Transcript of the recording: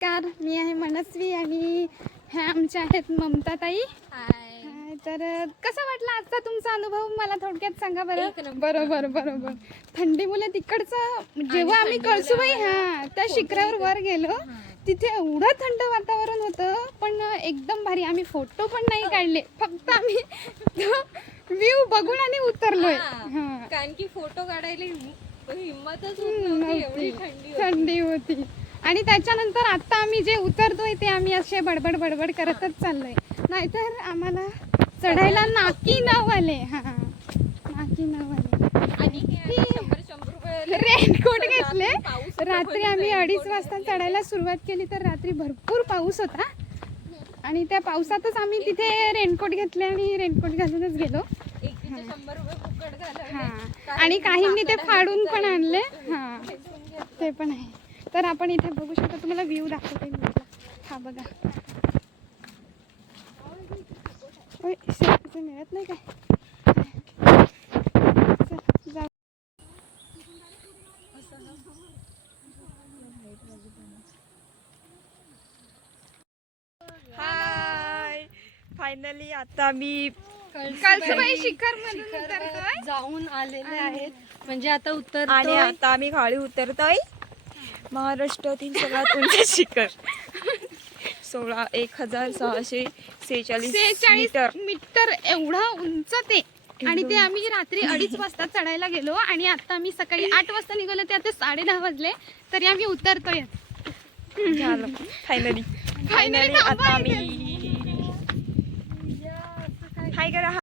नमस्कार मी आहे मनस्वी आणि ह्या आमच्या आहेत ममता ताई हाय, तर कसा वाटला आजचा तुमचा अनुभव? मला थोडक्यात सांगा बरं. बरोबर बरोबर. थंडी मुले तिकडचं जेव्हा आम्ही थंडीमुळे कळसुबाई हा त्या शिखरावर वर गेलो तिथे एवढं थंड वातावरण होतं पण एकदम भारी. आम्ही फोटो पण नाही काढले. फक्त आम्ही व्ह्यू बघून आणि उतरलोय. हा. कारण की फोटो काढायला हिम- हिम्मतच होत हम्म, नव्हती एवढी नव्हती. थंडी होती. आणि त्याच्यानंतर आता आम्ही जे उतरतोय ते आम्ही असे बडबड बडबड करतच चाललोय. नाहीतर आम्हाला चढायला नाकी नाव आले. हा नाकी नाव आले. रेनकोट घेतले. रात्री आम्ही अडीच वाजता. चढायला सुरुवात केली तर रात्री भरपूर पाऊस होता. आणि त्या पावसातच आम्ही तिथे रेनकोट घेतले आणि रेनकोट घालूनच गेलो. हा. आणि काहींनी ते फाडून पण. आणले. हा. ते पण आहे. तर आपण इथे बघू शकतो तुम्हाला व्ह्यू दाखवते मी. हा बघा. मिळत नाही काय. हाय. फायनली आता मी कळसुबाई शिखर मधून जाऊन आलेले आहेत. म्हणजे आता उत्तर आणि आता आम्ही खाली उतरतोय. महाराष्ट्रातील सगळ्यात उंच शिखर. सोळा एक हजार सहाशे सेहेचाळीस मीटर. मीटर एवढा उंच ते. आणि ते आम्ही रात्री अडीच वाजता चढायला गेलो आणि आता आम्ही सकाळी आठ वाजता निघालो ते आता साडे दहा वाजले. तरी आम्ही उतरतोय. झालं. फायनली फायनली आता. आम्ही हाय करा.